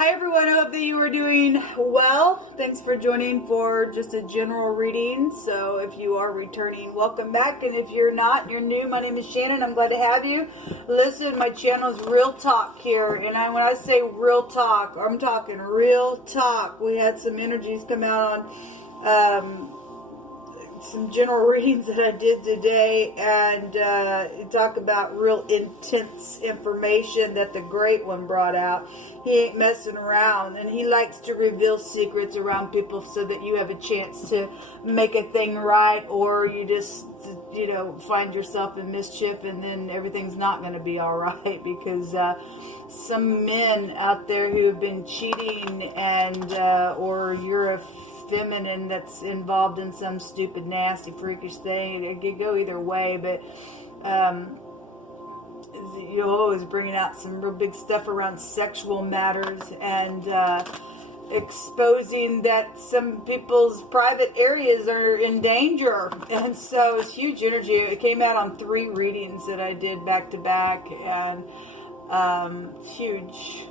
Hi everyone, I hope that you are doing well. Thanks for joining for just a general reading. So if you are returning, welcome back. And if you're not, you're new, my name is Shannon. I'm glad to have you. Listen, my channel is Real Talk here. And when I say real talk, I'm talking real talk. We had some energies come out on some general readings that I did today, and talk about real intense information that the Great One brought out. He ain't messing around, and he likes to reveal secrets around people so that you have a chance to make a thing right, or you just, you know, find yourself in mischief, and then everything's not going to be all right, because some men out there who have been cheating, and or you're a feminine that's involved in some stupid, nasty, freakish thing. It could go either way, but you're always bringing out some real big stuff around sexual matters, and exposing that some people's private areas are in danger. And so it's huge energy. It came out on 3 readings that I did back to back, and it's huge.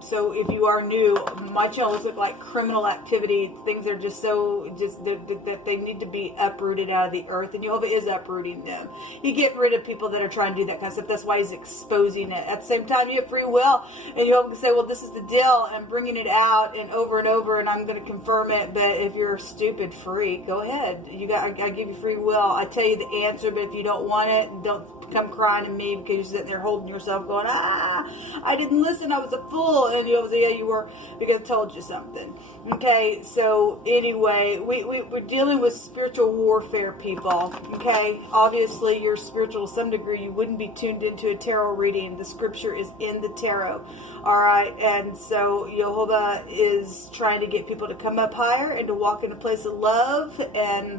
So if you are new, my channel looks like criminal activity, things that are just so, that they need to be uprooted out of the earth, and Jehovah is uprooting them. He's getting rid of people that are trying to do that kind of stuff. That's why he's exposing it. At the same time, you have free will, and Jehovah can say, well, this is the deal, and bringing it out and over, and I'm going to confirm it. But if you're a stupid freak, go ahead. I give you free will. I tell you the answer, but if you don't want it, don't come crying to me because you're sitting there holding yourself going, I didn't listen, I was a fool. And you say, yeah, you were, because I told you something. Okay, so anyway, we're dealing with spiritual warfare, people. Okay, obviously you're spiritual to some degree. You wouldn't be tuned into a tarot reading. The scripture is in the tarot. All right, and so Jehovah is trying to get people to come up higher and to walk in a place of love, and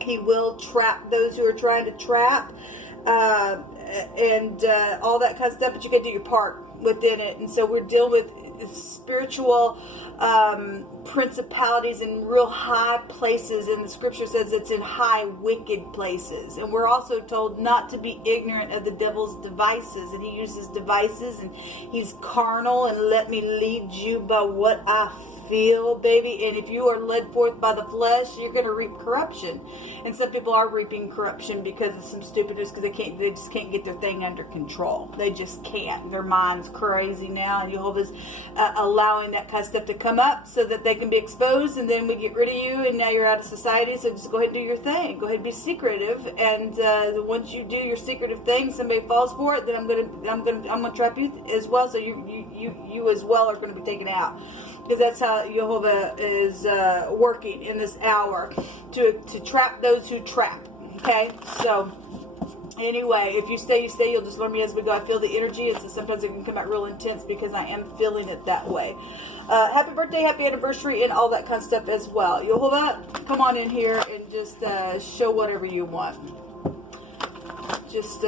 he will trap those who are trying to trap, and all that kind of stuff, but you got to do your part within it. And so we're dealing with spiritual principalities in real high places, and the scripture says it's in high wicked places. And we're also told not to be ignorant of the devil's devices, and he uses devices, and he's carnal, and let me lead you by what I feel, baby. And if you are led forth by the flesh, you're going to reap corruption. And some people are reaping corruption because of some stupidness, because they just can't get their thing under control. They just can't. Their mind's crazy now, and Jehovah's allowing that kind of stuff to come up so that they can be exposed, and then we get rid of you, and now you're out of society. So just go ahead and do your thing. Go ahead and be secretive, and once you do your secretive thing, somebody falls for it, then I'm gonna trap you as well. So you as well are going to be taken out. Because that's how Jehovah is working in this hour, to trap those who trap. Okay, so anyway, if you stay, you stay. You'll just learn me as we go. I feel the energy, and so sometimes it can come out real intense because I am feeling it that way. Happy birthday, happy anniversary, and all that kind of stuff as well. Jehovah, come on in here and just show whatever you want. Just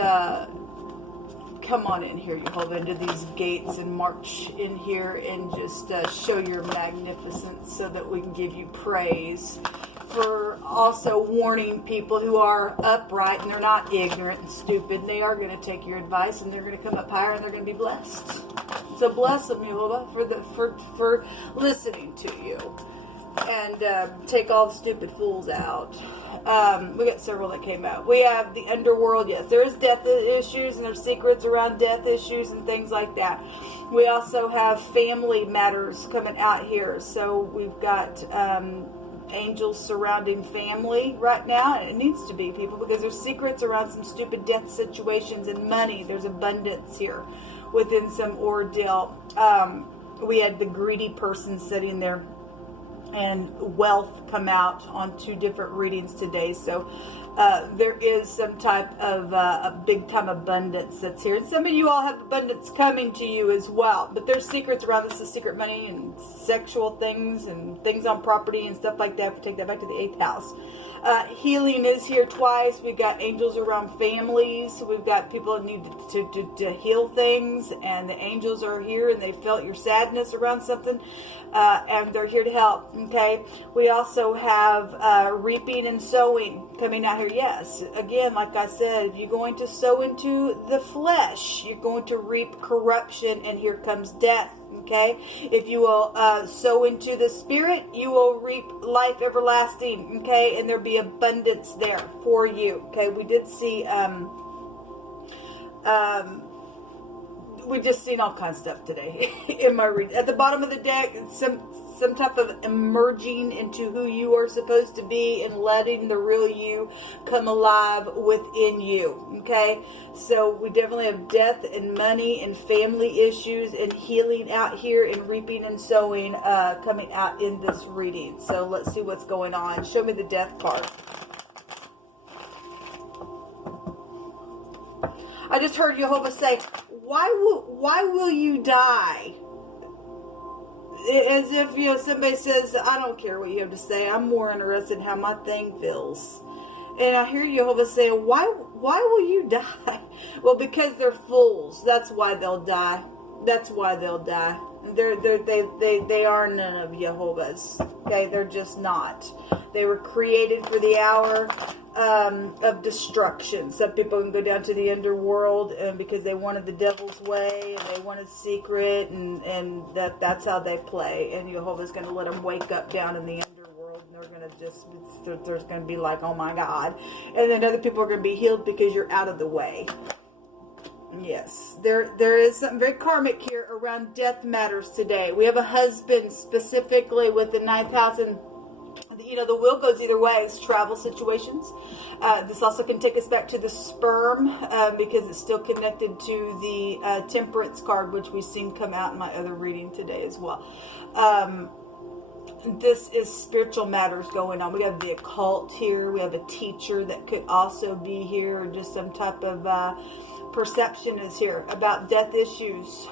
come on in here, Jehovah, into these gates, and march in here and just show your magnificence so that we can give you praise. For also warning people who are upright and they're not ignorant and stupid, and they are going to take your advice, and they're going to come up higher, and they're going to be blessed. So bless them, Jehovah, for listening to you, and take all the stupid fools out. We got several that came out. We have the underworld. Yes, there is death issues, and there's secrets around death issues and things like that. We also have family matters coming out here. So we've got angels surrounding family right now, and it needs to be, people, because there's secrets around some stupid death situations, and money. There's abundance here within some ordeal. We had the greedy person sitting there, and wealth come out on 2 different readings today. So there is some type of a big time abundance that's here. And some of you all have abundance coming to you as well. But there's secrets around this, is secret money and sexual things and things on property and stuff like that. We take that back to the 8th house. Healing is here twice. We've got angels around families. We've got people that need to heal things, and the angels are here, and they felt your sadness around something, and they're here to help. Okay. We also have reaping and sowing coming out here. here, yes. Again, like I said, if you're going to sow into the flesh, you're going to reap corruption, and here comes death. Okay, if you will sow into the spirit, you will reap life everlasting. Okay, and there'll be abundance there for you. Okay, we did see we just seen all kinds of stuff today in my read. At the bottom of the deck, some type of emerging into who you are supposed to be and letting the real you come alive within you. Okay, so we definitely have death and money and family issues and healing out here, and reaping and sowing coming out in this reading. So let's see what's going on. Show me the death card. I just heard Jehovah say, why will you die? As if, you know, somebody says, I don't care what you have to say. I'm more interested in how my thing feels. And I hear Jehovah saying, why will you die? Well, because they're fools. That's why they'll die. That's why they'll die. They are none of Jehovah's. Okay, they're just not. They were created for the hour of destruction. Some people can go down to the underworld because they wanted the devil's way, and they wanted secret, and that's how they play. And Jehovah's going to let them wake up down in the underworld, and they're going to just, there's going to be like, oh my God. And then other people are going to be healed because you're out of the way. Yes, there is something very karmic here around death matters today. We have a husband specifically with the 9th house, and you know, the wheel goes either way. It's travel situations. This also can take us back to the sperm because it's still connected to the temperance card, which we've seen come out in my other reading today as well. This is spiritual matters going on. We have the occult here. We have a teacher that could also be here, or just some type of perception is here about death issues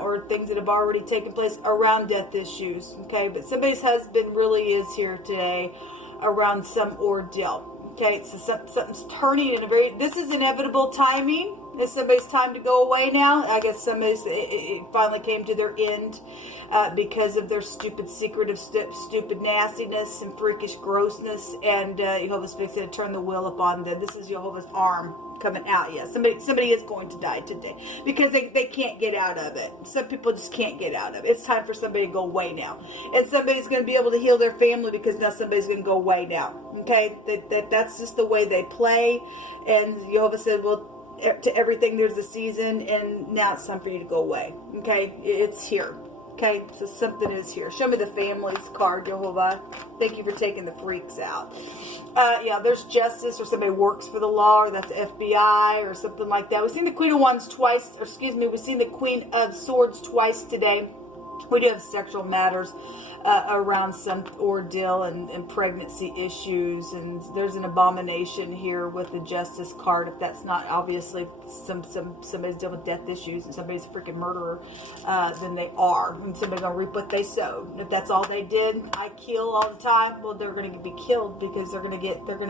or things that have already taken place around death issues. Okay, but somebody's husband really is here today around some ordeal. Okay, so something's turning in a very, this is inevitable timing. It's somebody's time to go away now. I guess somebody's, it finally came to their end because of their stupid secret of stupid nastiness and freakish grossness, and Jehovah's fixing to turn the wheel upon them. This is Jehovah's arm coming out. Yeah, somebody is going to die today because they can't get out of it. Some people just can't get out of it. It's time for somebody to go away now, and somebody's going to be able to heal their family because now somebody's going to go away now. Okay, that's just the way they play. And Jehovah said, well, to everything there's a season, and now it's time for you to go away. Okay, it's here. Okay, so something is here. Show me the families card, Jehovah. Thank you for taking the freaks out. Yeah, there's justice, or somebody works for the law, or that's FBI, or something like that. We've seen the Queen of Wands twice, or excuse me, we've seen the Queen of Swords twice today. We do have sexual matters around some ordeal and pregnancy issues, and there's an abomination here with the justice card. If that's not obviously somebody's dealing with death issues and somebody's a freaking murderer, then they are, and somebody's gonna reap what they sowed. If that's all they did, I kill all the time, well, they're gonna be killed because they're gonna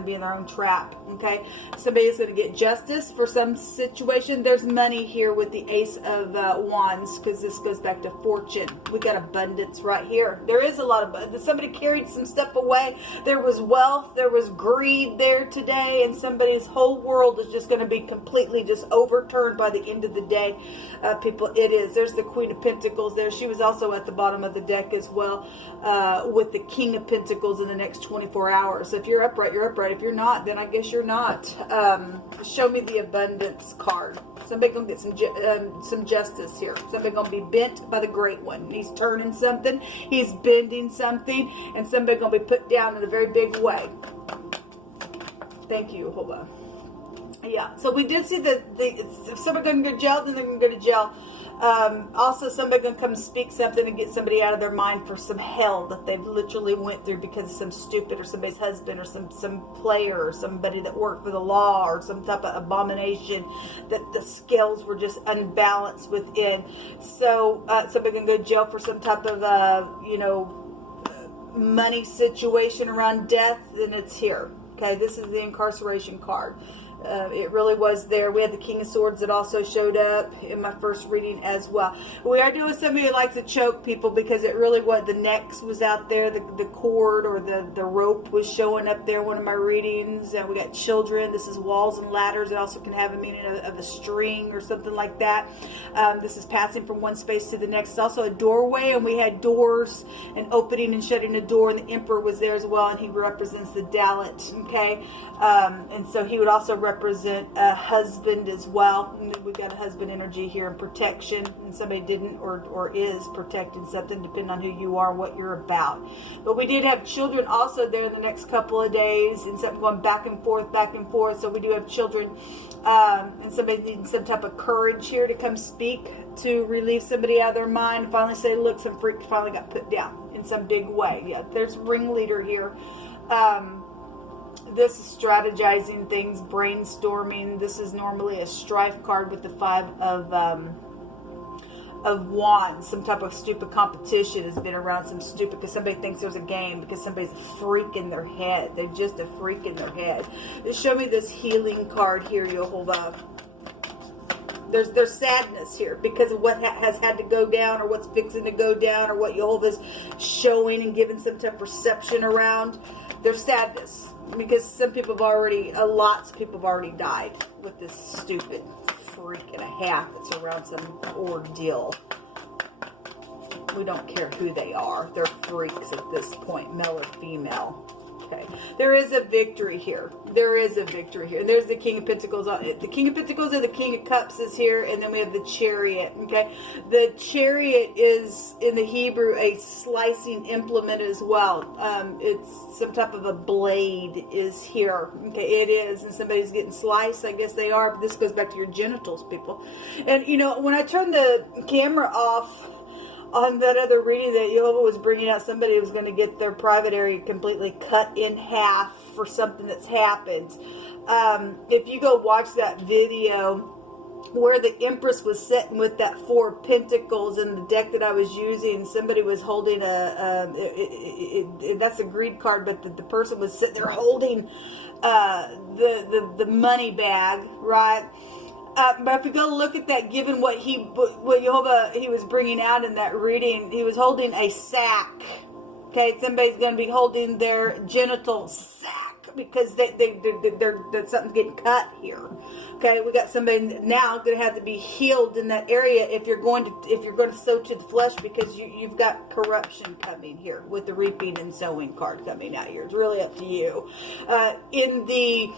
be in their own trap. Okay, somebody's gonna get justice for some situation. There's money here with the Ace of Wands, because this goes back to fortune. We got abundance right here. There is a lot of, somebody carried some stuff away. There was wealth, there was greed there today, and somebody's whole world is just going to be completely just overturned by the end of the day. People, it is. There's the Queen of Pentacles there. She was also at the bottom of the deck as well, with the King of Pentacles in the next 24 hours. So if you're upright, you're upright. If you're not, then I guess you're not. Show me the abundance card. Somebody gonna get some justice here. Somebody gonna be bent by the Great One. He's turning something. He's bending something, and somebody gonna be put down in a very big way. Thank you, Jehovah. Yeah. So we did see if somebody gonna go to jail, then they're gonna go to jail. Also, somebody gonna come speak something and get somebody out of their mind for some hell that they've literally went through because of some stupid, or somebody's husband, or some player, or somebody that worked for the law, or some type of abomination that the scales were just unbalanced within. So somebody gonna go to jail for some type of money situation around death. Then it's here. Okay, this is the incarceration card. It really was there. We had the King of Swords that also showed up in my first reading as well. We are doing somebody who likes to choke people, because it really was, the necks was out there, the cord or the rope was showing up there, one of my readings. We got children. This is walls and ladders. It also can have a meaning of a string or something like that. This is passing from one space to the next. It's also a doorway, and we had doors and opening and shutting a door, and the Emperor was there as well, and he represents the Dalit, okay? And so he would also represent a husband as well. And we've got a husband energy here, and protection, and somebody didn't or is protecting something, depending on who you are, what you're about. But we did have children also there in the next couple of days, and something going back and forth, so we do have children, and somebody needing some type of courage here to come speak, to relieve somebody out of their mind, and finally say, look, some freak finally got put down in some big way. Yeah, there's ringleader here. This is strategizing things, brainstorming. This is normally a strife card with the 5 of wands. Some type of stupid competition has been around, some stupid, because somebody thinks there's a game, because somebody's a freak in their head. They're just a freak in their head. Just show me this healing card here, Yehovah. There's sadness here because of what has had to go down, or what's fixing to go down, or what Yehovah's showing and giving some type of perception around. There's sadness because some people have already, lots of people have already died with this stupid freak and a half that's around some ordeal. We don't care who they are. They're freaks at this point, male or female. Okay, there is a victory here. There is a victory here. And there's the King of Pentacles. The King of Pentacles and the King of Cups is here. And then we have the Chariot. Okay, the Chariot is, in the Hebrew, a slicing implement as well. It's some type of a blade is here. Okay, it is. And somebody's getting sliced. I guess they are. But this goes back to your genitals, people. And, you know, when I turn the camera off on that other reading that Yehovah was bringing out, somebody was going to get their private area completely cut in half for something that's happened. If you go watch that video where the Empress was sitting with that 4 of Pentacles in the deck that I was using, somebody was holding that's a greed card, but the person was sitting there holding the money bag, right? But if you go look at that, given what Yehovah he was bringing out in that reading, he was holding a sack. Okay, somebody's going to be holding their genital sack because something's getting cut here. Okay, we got somebody now going to have to be healed in that area if you're going to sow to the flesh, because you've got corruption coming here with the reaping and sowing card coming out here. It's really up to you. In the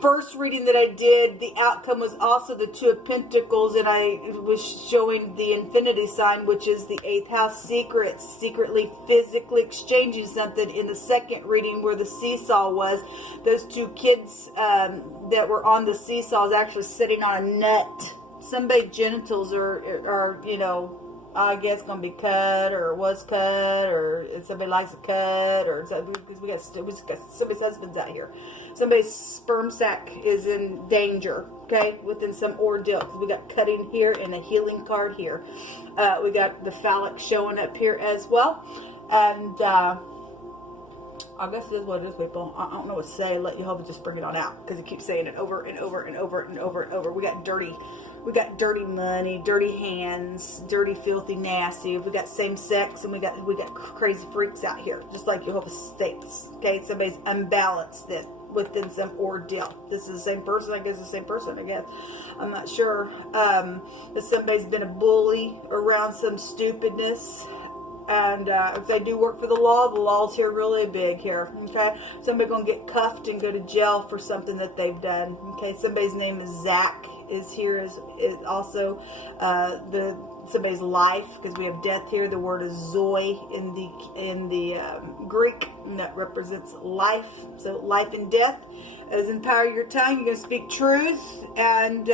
first reading that I did, the outcome was also the 2 of Pentacles, and I was showing the infinity sign, which is the 8th house secrets, secretly, physically exchanging something. In the second reading where the seesaw was, those 2 kids that were on the seesaw is actually sitting on a nut. Somebody's genitals are you know, I guess going to be cut, or was cut, or somebody likes a cut, or because we got somebody's husband's out here. Somebody's sperm sac is in danger, okay, within some ordeal. We got cutting here and a healing card here. We got the phallic showing up here as well. And I guess it is what it is, people. I don't know what to say. Let Yehovah just bring it on out, because he keeps saying it over and over and over and over and over. We got dirty money, dirty hands, dirty, filthy, nasty. We got same sex, and we got crazy freaks out here, just like Yehovah states. Okay, somebody's unbalanced then within some ordeal. This is the same person. I guess the same person. I guess I'm not sure. But somebody's been a bully around some stupidness. And if they do work for the law's here really big here. Okay, somebody's gonna get cuffed and go to jail for something that they've done. Okay, somebody's name is Zach is here, is also somebody's life, because we have death here. The word is zoe in the Greek, and that represents life. So life and death. As empower your tongue, you're gonna speak truth and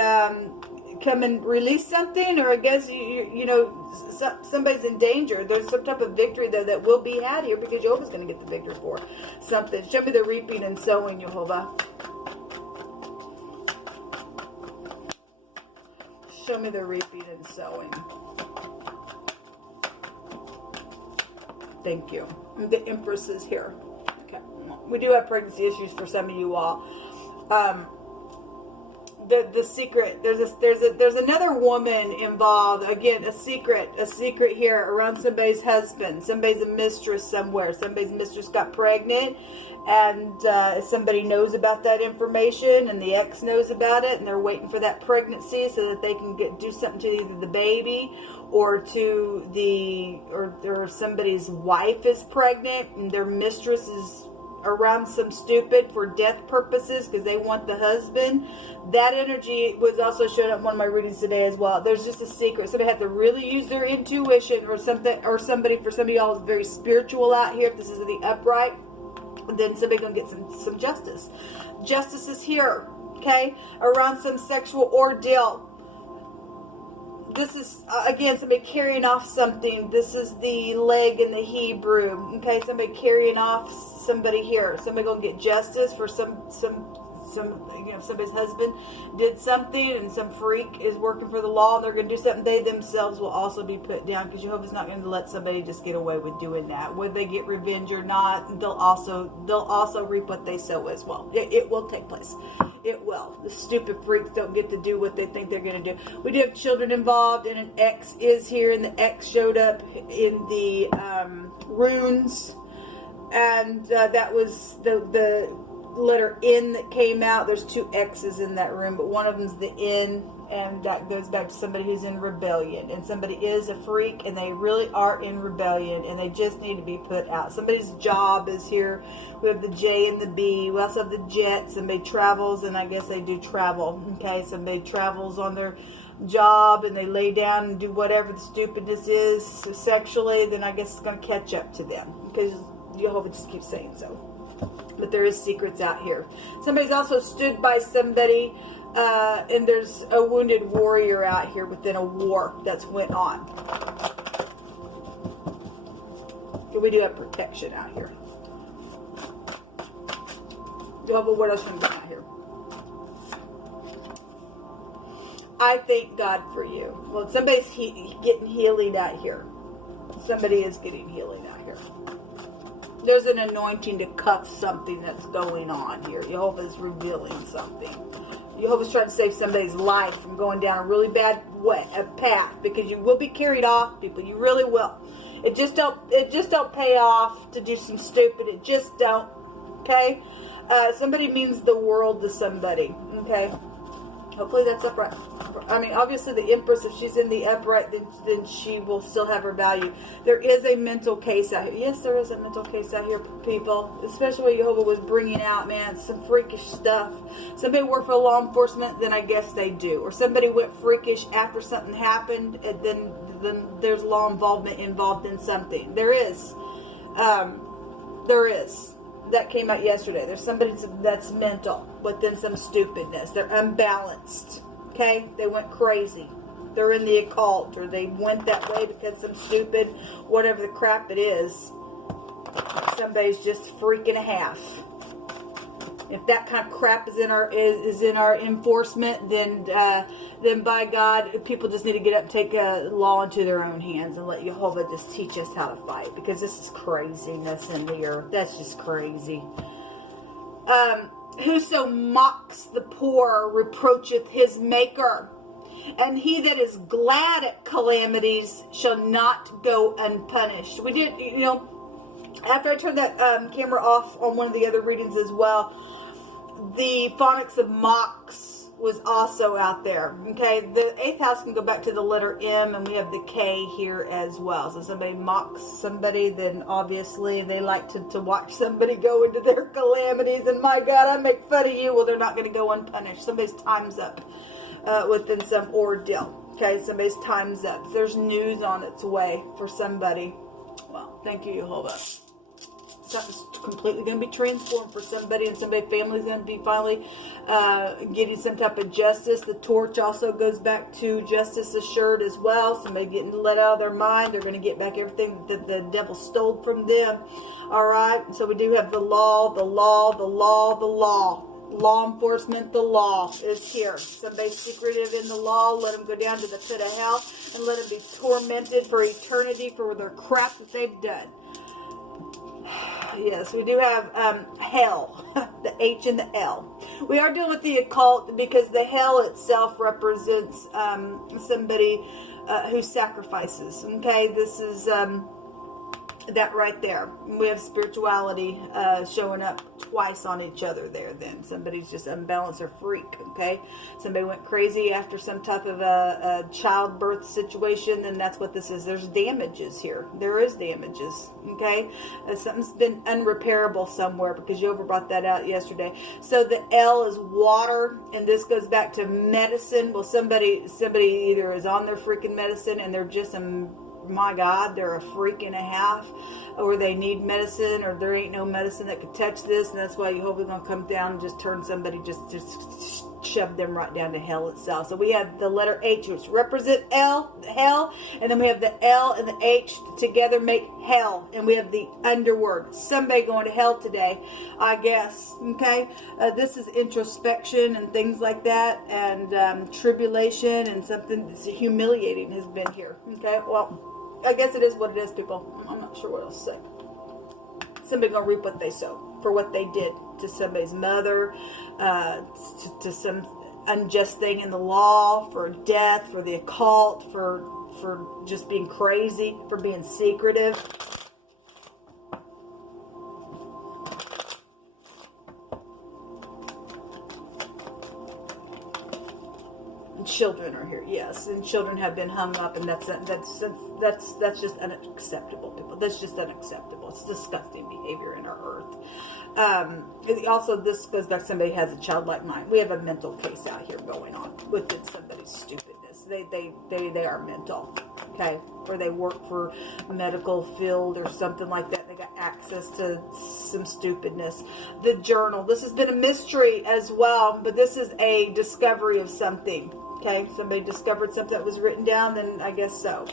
come and release something, or I guess you know somebody's in danger. There's some type of victory though that will be had here, because Jehovah's going to get the victory for something. Show me the reaping and sowing, Yehovah. Show me the reaping and sowing. Thank you. The Empress is here. Okay, we do have pregnancy issues for some of you all. the secret. There's another woman involved. Again, a secret here around somebody's husband. Somebody's a mistress somewhere. Somebody's mistress got pregnant, and somebody knows about that information, and the ex knows about it, and they're waiting for that pregnancy so that they can do something to either the baby or to or somebody's wife is pregnant, and their mistress is around some stupid for death purposes because they want the husband. That energy was also showing up in one of my readings today as well. There's just a secret. Somebody had to really use their intuition, or something, or for somebody of y'all is very spiritual out here. If this is the upright, then somebody gonna get some justice. Justice is here, okay? Around some sexual ordeal. This is, again, somebody carrying off something. This is the leg in the Hebrew. Okay, somebody carrying off somebody here. Somebody gonna get justice for some somebody's husband did something, and some freak is working for the law, and they're gonna do something. They themselves will also be put down, because Jehovah's not gonna let somebody just get away with doing that. Whether they get revenge or not, they'll also reap what they sow as well. It will take place. It will. The stupid freaks don't get to do what they think they're going to do. We do have children involved, and an X is here, and the X showed up in the runes, and that was the letter N that came out. There's two X's in that room, but one of them's the N, and that goes back to somebody who's in rebellion, and somebody is a freak, and they really are in rebellion, and they just need to be put out. Somebody's job is here. We have the J and the B. We also have the jet. Somebody travels, and I guess they do travel. Okay, somebody travels on their job, and they lay down and do whatever the stupidness is sexually. Then I guess it's going to catch up to them, because Jehovah just keeps saying so. But there is secrets out here. Somebody's also stood by somebody, and there's a wounded warrior out here within a war that's went on. We do have protection out here. Jehovah, what else can we get out here? I thank God for you. Well, somebody's getting healing out here. Somebody is getting healing out here. There's an anointing to cuff something that's going on here. Jehovah's revealing something. Jehovah's trying to save somebody's life from going down a really bad path, because you will be carried off, people. You really will. It just don't pay off to do some stupid. It just don't. Okay? Somebody means the world to somebody. Okay? Hopefully that's upright. I mean, obviously the Empress, if she's in the upright, then she will still have her value. There is a mental case out here. Yes, there is a mental case out here, people. Especially what Jehovah was bringing out, man. Some freakish stuff. Somebody worked for law enforcement, then I guess they do. Or somebody went freakish after something happened, and then there's law involvement involved in something. There is. There is. That came out yesterday. There's somebody that's mental within some stupidness. They're unbalanced. Okay? They went crazy. They're in the occult, or they went that way because some stupid, whatever the crap it is, somebody's just freaking a half. If that kind of crap is in our enforcement, then by God, people just need to get up and take law into their own hands and let Jehovah just teach us how to fight, because this is craziness in the earth. That's just crazy. Whoso mocks the poor reproacheth his maker, and he that is glad at calamities shall not go unpunished. We did, after I turned that camera off on one of the other readings as well, the phonics of mocks was also out there. Okay, the 8th house can go back to the letter M, and we have the K here as well. So somebody mocks somebody, then obviously they like to watch somebody go into their calamities, and my God, I make fun of you. Well, they're not going to go unpunished. Somebody's time's up within some ordeal. Okay, somebody's time's up. There's news on its way for somebody. Well, thank you, Jehovah. Something's completely going to be transformed for somebody, and somebody's family is going to be finally getting some type of justice. The torch also goes back to justice assured as well. Somebody getting let out of their mind. They're going to get back everything that the devil stole from them. All right. So we do have the law, the law, the law, the law. Law enforcement, the law is here. Somebody secretive in the law, let them go down to the pit of hell and let them be tormented for eternity for their crap that they've done. Yes, we do have hell, the H and the L. We are dealing with the occult because the hell itself represents somebody who sacrifices. Okay, this is that right there. We have spirituality showing up twice on each other there. Then somebody's just unbalanced or freak. Okay, somebody went crazy after some type of a childbirth situation, and that's what this is. There's damages here. There is damages. Okay, something's been unrepairable somewhere because you brought that out yesterday. So the L is water, and this goes back to medicine. Well, somebody either is on their freaking medicine and they're just my God, they're a freak and a half, or they need medicine, or there ain't no medicine that could touch this, and that's why you hope it's going to come down and just turn somebody, just shove them right down to hell itself. So we have the letter H, which represent hell, and then we have the L and the H together make hell, and we have the underword. Somebody going to hell today, I guess. Okay, this is introspection and things like that, and tribulation and something that's humiliating has been here. Okay, well, I guess it is what it is, people. I'm not sure what else to say. Somebody gonna reap what they sow for what they did to somebody's mother, to some unjust thing in the law, for death, for the occult, for just being crazy, for being secretive. Children are here, yes, and children have been hung up, and that's just unacceptable, people. That's just unacceptable. It's disgusting behavior in our earth. Also, this goes back to somebody has a childlike mind. We have a mental case out here going on with somebody's stupidness. They are mental, okay, or they work for a medical field or something like that. They got access to some stupidness. The journal. This has been a mystery as well, but this is a discovery of something. Okay, somebody discovered something that was written down, then I guess so.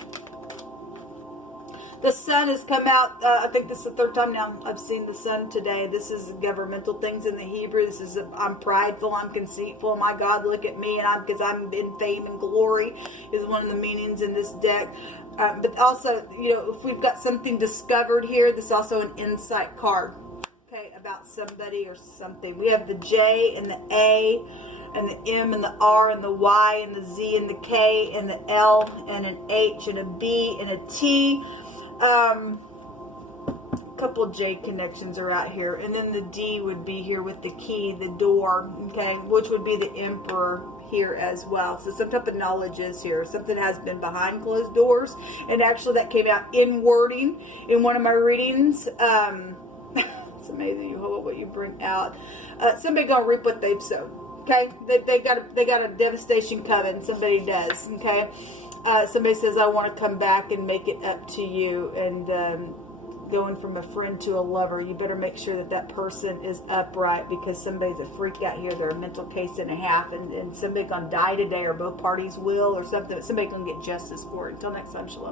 The sun has come out. I think this is the third time now I've seen the sun today. This is governmental things in the Hebrew. This is I'm prideful, I'm conceitful. My God, look at me, and because I'm in fame and glory is one of the meanings in this deck. But also, you know, if we've got something discovered here, this is also an insight card. Okay, about somebody or something. We have the J and the A, and the M and the R and the Y and the Z and the K and the L and an H and a B and a T. A couple J connections are out here, and then the D would be here with the key, the door, okay, which would be the Emperor here as well. So some type of knowledge is here. Something has been behind closed doors, and actually that came out in wording in one of my readings. It's amazing what you bring out. Somebody gonna reap what they've sowed. Okay, they got a devastation coming. Somebody does. Okay, somebody says, I want to come back and make it up to you, and going from a friend to a lover, you better make sure that person is upright, because somebody's a freak out here. They're a mental case and a half, and somebody gonna die today, or both parties will, or something. Somebody gonna get justice for it. Until next time, shalom.